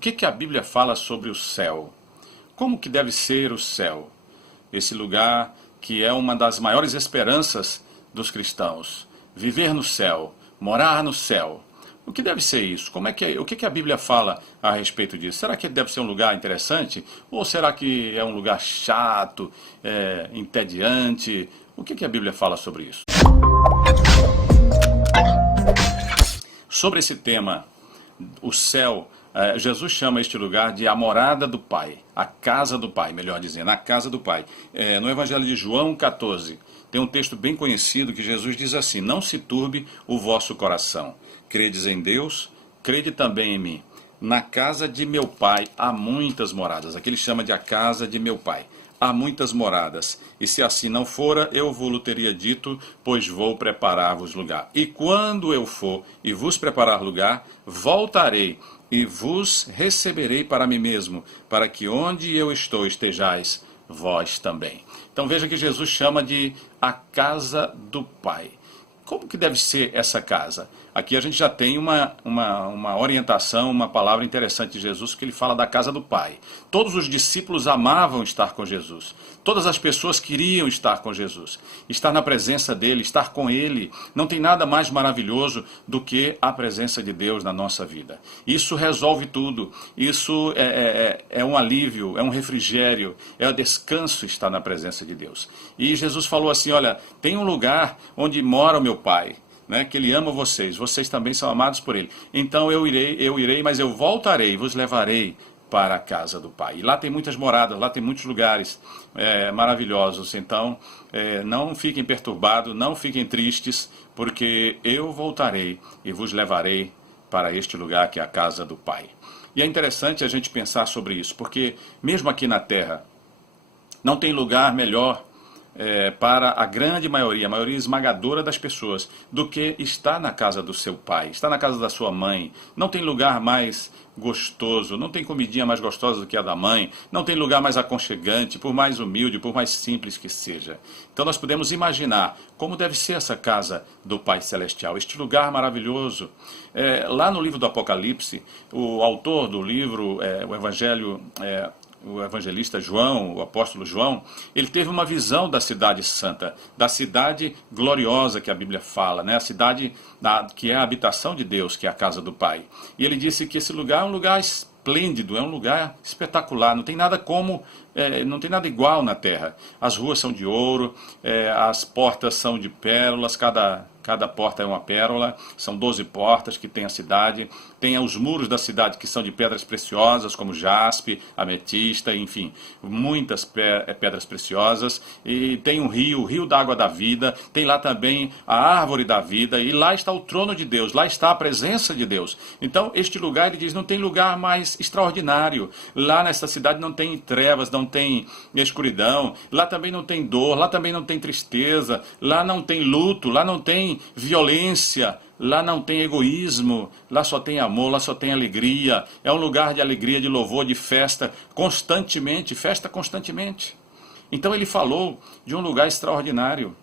que que a Bíblia fala sobre o céu? Como que deve ser o céu? Esse lugar que é uma das maiores esperanças dos cristãos. Viver no céu, morar no céu. O que deve ser isso? O que que a Bíblia fala a respeito disso? Será que deve ser um lugar interessante? Ou será que é um lugar chato, entediante? O que que a Bíblia fala sobre isso? Sobre esse tema, o céu, Jesus chama este lugar de a morada do Pai, a casa do Pai, melhor dizendo, a casa do Pai. No Evangelho de João 14, tem um texto bem conhecido que Jesus diz assim: não se turbe o vosso coração. Credes em Deus, crede também em mim. Na casa de meu Pai há muitas moradas. Aqui ele chama de a casa de meu Pai. Há muitas moradas, e se assim não fora, eu vou-lo teria dito, pois vou preparar-vos lugar. E quando eu for e vos preparar lugar, voltarei e vos receberei para mim mesmo, para que onde eu estou estejais vós também. Então veja que Jesus chama de a casa do Pai. Como que deve ser essa casa? Aqui a gente já tem uma orientação, uma palavra interessante de Jesus, que ele fala da casa do Pai. Todos os discípulos amavam estar com Jesus. Todas as pessoas queriam estar com Jesus. Estar na presença dele, estar com ele. Não tem nada mais maravilhoso do que a presença de Deus na nossa vida. Isso resolve tudo. Isso é um alívio, é um refrigério, é o descanso estar na presença de Deus. E Jesus falou assim: olha, tem um lugar onde mora o meu Pai, né, que ele ama vocês, vocês também são amados por ele. Então eu irei, mas eu voltarei, vos levarei para a casa do Pai. E lá tem muitas moradas, lá tem muitos lugares maravilhosos. Então não fiquem perturbados, não fiquem tristes, porque eu voltarei e vos levarei para este lugar que é a casa do Pai. E é interessante a gente pensar sobre isso, porque mesmo aqui na Terra, não tem lugar melhor para a grande maioria, a maioria esmagadora das pessoas, do que estar na casa do seu pai, estar na casa da sua mãe. Não tem lugar mais gostoso, não tem comidinha mais gostosa do que a da mãe, não tem lugar mais aconchegante, por mais humilde, por mais simples que seja. Então nós podemos imaginar como deve ser essa casa do Pai Celestial, este lugar maravilhoso. Lá no livro do Apocalipse, o autor do livro, o evangelista João, o apóstolo João, ele teve uma visão da cidade santa, da cidade gloriosa que a Bíblia fala, né? A cidade que é a habitação de Deus, que é a casa do Pai. E ele disse que esse lugar é um lugar esplêndido, é um lugar espetacular, não tem nada não tem nada igual na terra. As ruas são de ouro, as portas são de pérolas, cada porta é uma pérola, são 12 portas que tem a cidade, tem os muros da cidade que são de pedras preciosas, como jaspe, ametista, enfim, muitas pedras preciosas, e tem um rio, o rio da água da vida, tem lá também a árvore da vida, e lá está o trono de Deus, lá está a presença de Deus. Então este lugar, ele diz, não tem lugar mais extraordinário. Lá nessa cidade não tem trevas, não tem escuridão, lá também não tem dor, lá também não tem tristeza, lá não tem luto, lá não tem violência, lá não tem egoísmo, lá só tem amor, lá só tem alegria. É um lugar de alegria, de louvor, de festa constantemente, festa constantemente. Então ele falou de um lugar extraordinário,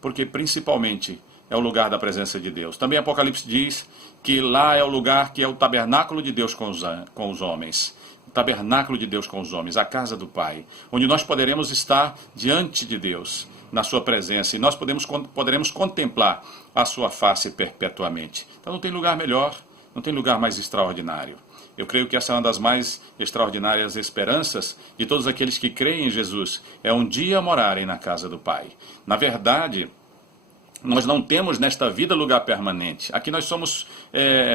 porque principalmente é o lugar da presença de Deus. Também Apocalipse diz que lá é o lugar que é o tabernáculo de Deus com os homens. O tabernáculo de Deus com os homens, a casa do Pai, onde nós poderemos estar diante de Deus, na sua presença, e nós poderemos contemplar a sua face perpetuamente. Então não tem lugar melhor, não tem lugar mais extraordinário. Eu creio que essa é uma das mais extraordinárias esperanças de todos aqueles que creem em Jesus, é um dia morarem na casa do Pai. Na verdade, nós não temos nesta vida lugar permanente. Aqui nós somos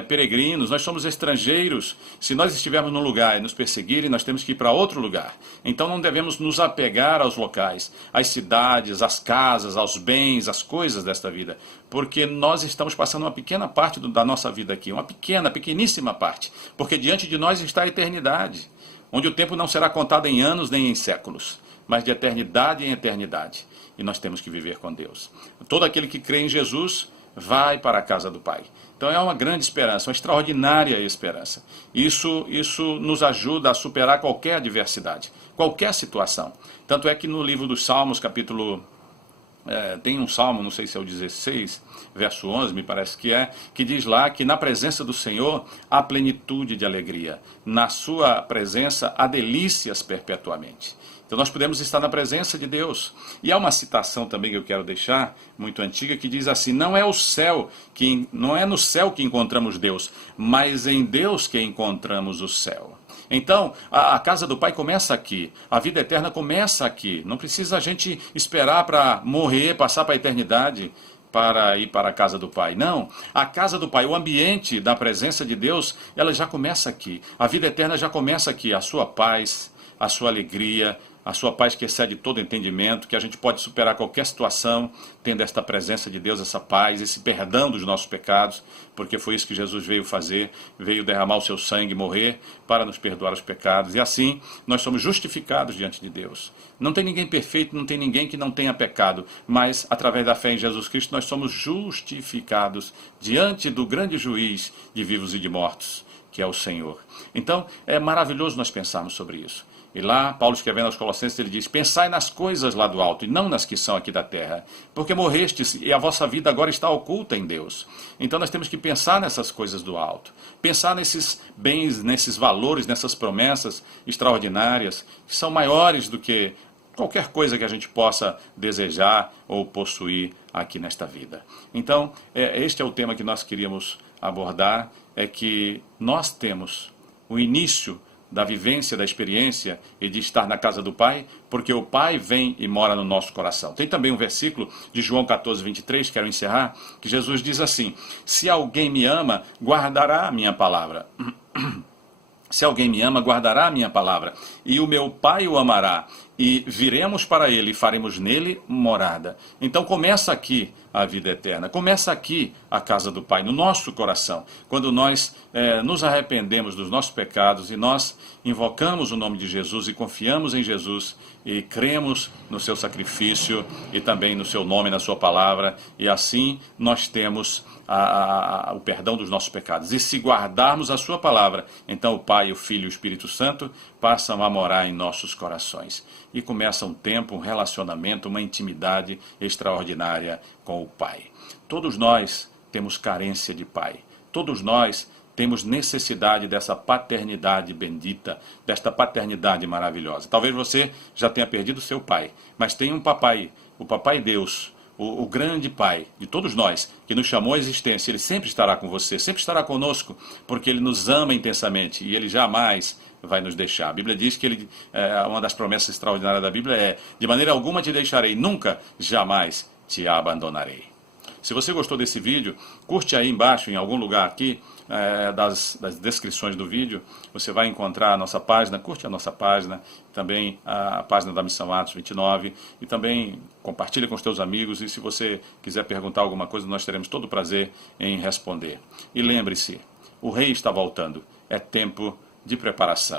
peregrinos, nós somos estrangeiros. Se nós estivermos num lugar e nos perseguirem, nós temos que ir para outro lugar. Então não devemos nos apegar aos locais, às cidades, às casas, aos bens, às coisas desta vida. Porque nós estamos passando uma pequena parte da nossa vida aqui, uma pequeníssima parte. Porque diante de nós está a eternidade, onde o tempo não será contado em anos nem em séculos, mas de eternidade em eternidade. E nós temos que viver com Deus. Todo aquele que crê em Jesus vai para a casa do Pai. Então é uma grande esperança, uma extraordinária esperança. Isso nos ajuda a superar qualquer adversidade, qualquer situação. Tanto é que no livro dos Salmos, capítulo Tem um salmo, não sei se é o 16, verso 11, me parece que diz lá que na presença do Senhor há plenitude de alegria, na sua presença há delícias perpetuamente. Então nós podemos estar na presença de Deus. E há uma citação também que eu quero deixar, muito antiga, que diz assim: não é no céu que encontramos Deus, mas em Deus que encontramos o céu. Então, a casa do Pai começa aqui, a vida eterna começa aqui. Não precisa a gente esperar para morrer, passar para a eternidade para ir para a casa do Pai. Não, a casa do Pai, o ambiente da presença de Deus, ela já começa aqui. A vida eterna já começa aqui, a sua paz, a sua alegria, a sua paz que excede todo entendimento, que a gente pode superar qualquer situação, tendo esta presença de Deus, essa paz, esse perdão dos nossos pecados, porque foi isso que Jesus veio fazer, veio derramar o seu sangue, morrer, para nos perdoar os pecados, e assim nós somos justificados diante de Deus. Não tem ninguém perfeito, não tem ninguém que não tenha pecado, mas através da fé em Jesus Cristo nós somos justificados diante do grande juiz de vivos e de mortos, que é o Senhor. Então, é maravilhoso nós pensarmos sobre isso. E lá, Paulo escrevendo aos Colossenses, ele diz: pensai nas coisas lá do alto, e não nas que são aqui da terra, porque morrestes, e a vossa vida agora está oculta em Deus. Então nós temos que pensar nessas coisas do alto, pensar nesses bens, nesses valores, nessas promessas extraordinárias, que são maiores do que qualquer coisa que a gente possa desejar ou possuir aqui nesta vida. Então, este é o tema que nós queríamos abordar, é que nós temos o início da vivência, da experiência e de estar na casa do Pai, porque o Pai vem e mora no nosso coração. Tem também um versículo de João 14, 23, quero encerrar, que Jesus diz assim: se alguém me ama, guardará a minha palavra. Se alguém me ama, guardará a minha palavra, e o meu Pai o amará, e viremos para ele e faremos nele morada. Então começa aqui a vida eterna, começa aqui a casa do Pai, no nosso coração, quando nós nos arrependemos dos nossos pecados e nós invocamos o nome de Jesus e confiamos em Jesus e cremos no seu sacrifício e também no seu nome, na sua palavra, e assim nós temos o perdão dos nossos pecados. E se guardarmos a sua palavra, então o Pai, o Filho e o Espírito Santo passam a morar em nossos corações. E começa um tempo, um relacionamento, uma intimidade extraordinária com o Pai. Todos nós temos carência de Pai. Todos nós temos necessidade dessa paternidade bendita, desta paternidade maravilhosa. Talvez você já tenha perdido seu pai, mas tem um papai, o Papai Deus, o grande Pai de todos nós, que nos chamou à existência. Ele sempre estará com você, sempre estará conosco, porque Ele nos ama intensamente e Ele jamais vai nos deixar. A Bíblia diz que uma das promessas extraordinárias da Bíblia é: de maneira alguma te deixarei, nunca, jamais te abandonarei. Se você gostou desse vídeo, curte aí embaixo, em algum lugar aqui, das descrições do vídeo, você vai encontrar a nossa página, curte a nossa página, também a página da Missão Atos 29, e também compartilha com os teus amigos, e se você quiser perguntar alguma coisa, nós teremos todo o prazer em responder. E lembre-se, o Rei está voltando, é tempo de preparação.